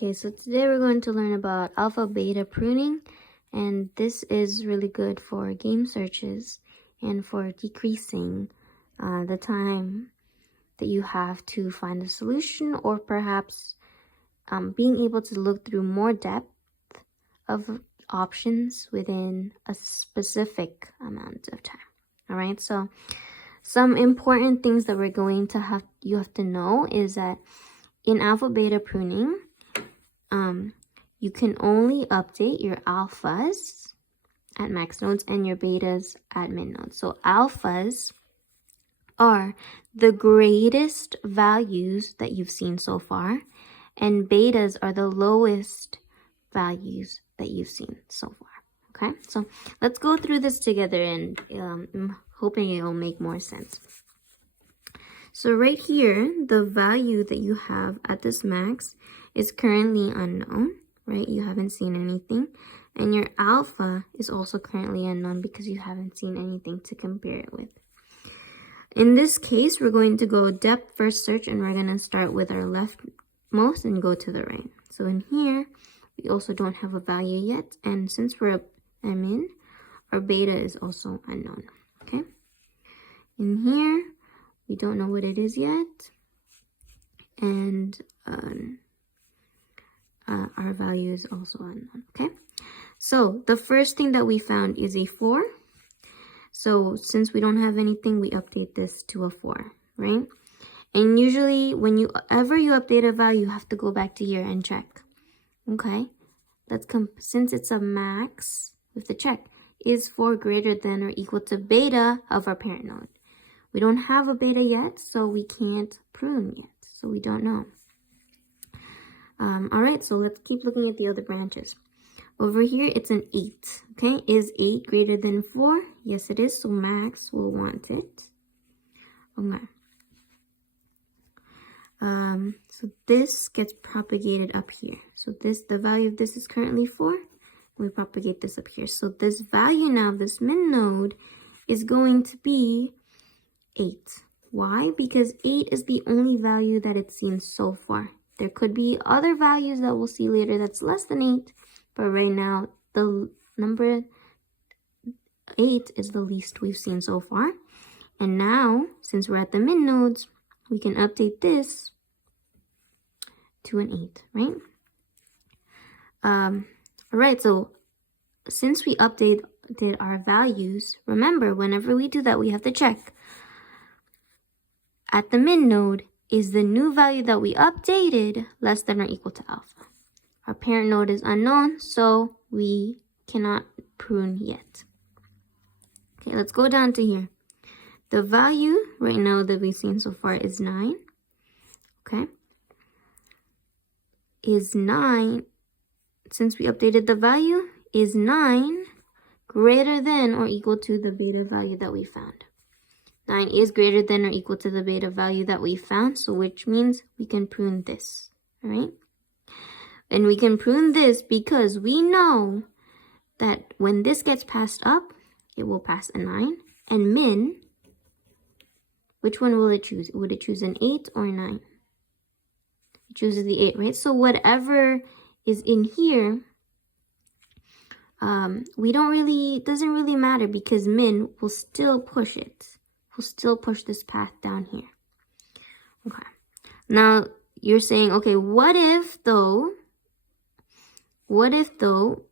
Okay, so today we're going to learn about alpha beta pruning, and this is really good for game searches and for decreasing the time that you have to find a solution, or perhaps being able to look through more depth of options within a specific amount of time. All right, so some important things that we're going to you have to know is that in alpha beta pruning, you can only update your alphas at max nodes and your betas at min nodes. So alphas are the greatest values that you've seen so far, and betas are the lowest values that you've seen so far. Okay, so let's go through this together, and I'm hoping it'll make more sense. So right here, the value that you have at this max is currently unknown, right? You haven't seen anything. And your alpha is also currently unknown because you haven't seen anything to compare it with. In this case, we're going to go depth first search, and we're going to start with our leftmost and go to the right. So in here, we also don't have a value yet. And since we're at min, our beta is also unknown, okay? In here, we don't know what it is yet. And our value is also unknown, okay? So the first thing that we found is a 4. So since we don't have anything, we update this to a 4, right? And usually whenever you update a value, you have to go back to here and check, okay? Since it's a max, we have to check, is 4 greater than or equal to beta of our parent node? We don't have a beta yet, so we can't prune yet, so we don't know. All right, so let's keep looking at the other branches. Over here, it's an 8, okay? Is 8 greater than 4? Yes, it is, so max will want it. Okay. So this gets propagated up here. So the value of this is currently 4. We propagate this up here. So this value now of this min node is going to be 8. Why? Because 8 is the only value that it's seen so far. There could be other values that we'll see later that's less than 8, but right now the number 8 is the least we've seen so far. And now, since we're at the min nodes, we can update this to an 8, right? All right, so since we updated our values, remember, whenever we do that, we have to check. At the min node, is the new value that we updated less than or equal to alpha? Our parent node is unknown, so we cannot prune yet. Okay, let's go down to here. The value right now that we've seen so far is 9. Okay. Is 9, since we updated the value, is 9 greater than or equal to the beta value that we found? 9 is greater than or equal to the beta value that we found, so which means we can prune this, all right? And we can prune this because we know that when this gets passed up, it will pass a 9. And min, which one will it choose? Would it choose an 8 or a 9? It chooses the 8, right? So whatever is in here, it doesn't really matter because min will still push it. We'll still push this path down here. Okay. Now you're saying, okay, what if though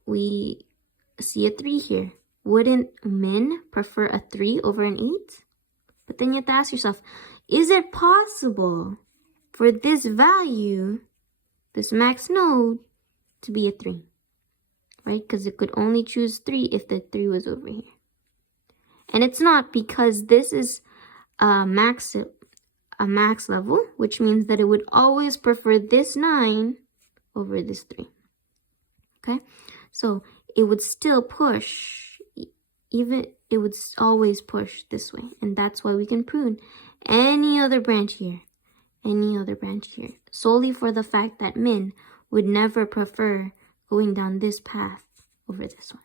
we see a 3 here? Wouldn't min prefer a 3 over an 8? But then you have to ask yourself, is it possible for this value, this max node, to be a 3? Right? Because it could only choose 3 if the 3 was over here. And it's not, because this is a max level, which means that it would always prefer this 9 over this 3. Okay? So it would still push, it would always push this way. And that's why we can prune any other branch here, solely for the fact that min would never prefer going down this path over this one.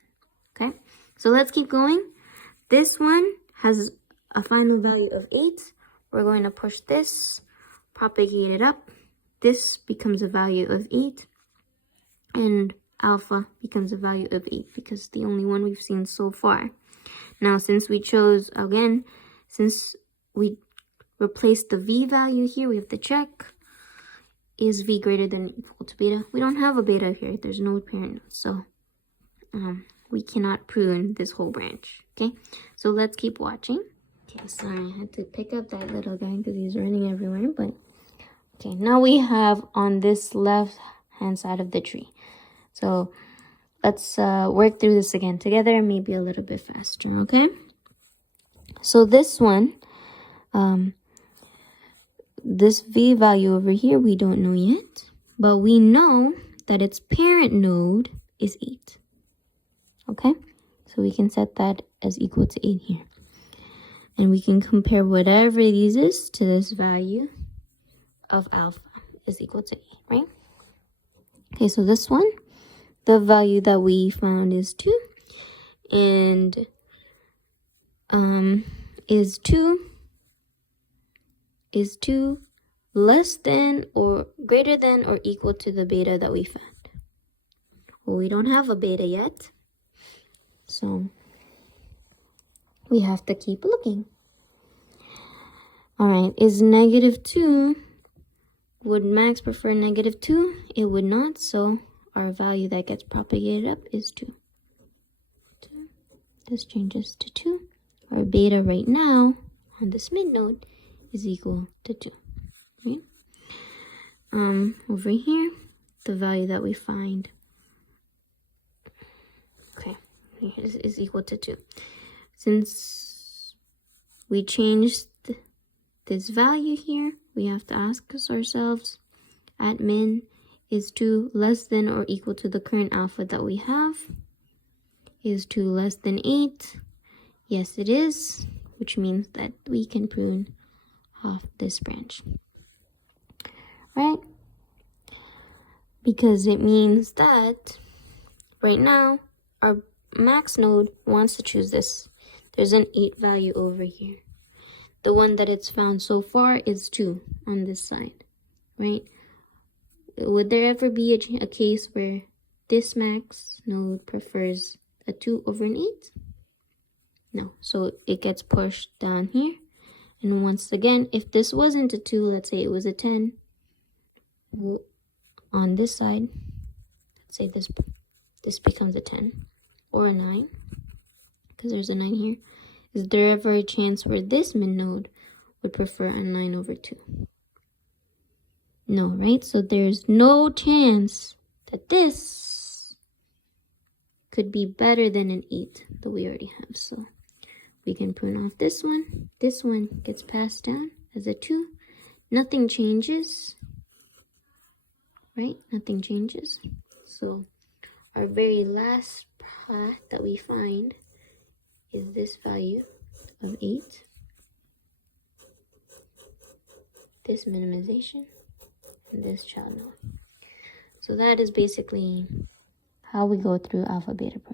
Okay? So let's keep going. This one has a final value of 8. We're going to push this, propagate it up. This becomes a value of 8. and alpha becomes a value of 8 because the only one we've seen so far. Now, since we chose, again, since we replaced the v value here, we have to check, is v greater than or equal to beta? We don't have a beta here. There's no parent node, so we cannot prune this whole branch, okay? So let's keep watching. Okay, sorry, I had to pick up that little guy because he's running everywhere, but okay, now we have on this left-hand side of the tree. So let's work through this again together, maybe a little bit faster, okay? So this one, this v value over here, we don't know yet, but we know that its parent node is 8, okay? So we can set that as equal to 8 here. And we can compare whatever these is to this value of alpha is equal to 8, right? Okay, so this one, the value that we found is 2. And is 2 less than or greater than or equal to the beta that we found? Well, we don't have a beta yet, so we have to keep looking. All right, is -2, would Max prefer -2? It would not, so our value that gets propagated up is 2. This changes to 2. Our beta right now on this mid node is equal to 2, right? Over here, the value that we find, okay, is equal to 2. Since we changed this value here, we have to ask ourselves, at min, is 2 less than or equal to the current alpha that we have? Is 2 less than 8? Yes, it is, which means that we can prune off this branch, right? Because it means that right now our max node wants to choose this. There's an 8 value over here. The one that it's found so far is 2 on this side, right? Would there ever be a case where this max node prefers a 2 over an 8? No, so it gets pushed down here. And once again, if this wasn't a 2, let's say it was a 10, on this side, let's say this becomes a 10 or a 9, because there's a 9 here. Is there ever a chance where this mid node would prefer a 9 over 2? No, right? So there's no chance that this could be better than an 8 that we already have. So we can prune off this one. This one gets passed down as a 2. Nothing changes, right? Nothing changes. So our very last path that we find is this value of 8. This minimization and this child node. So that is basically how we go through alpha beta pruning.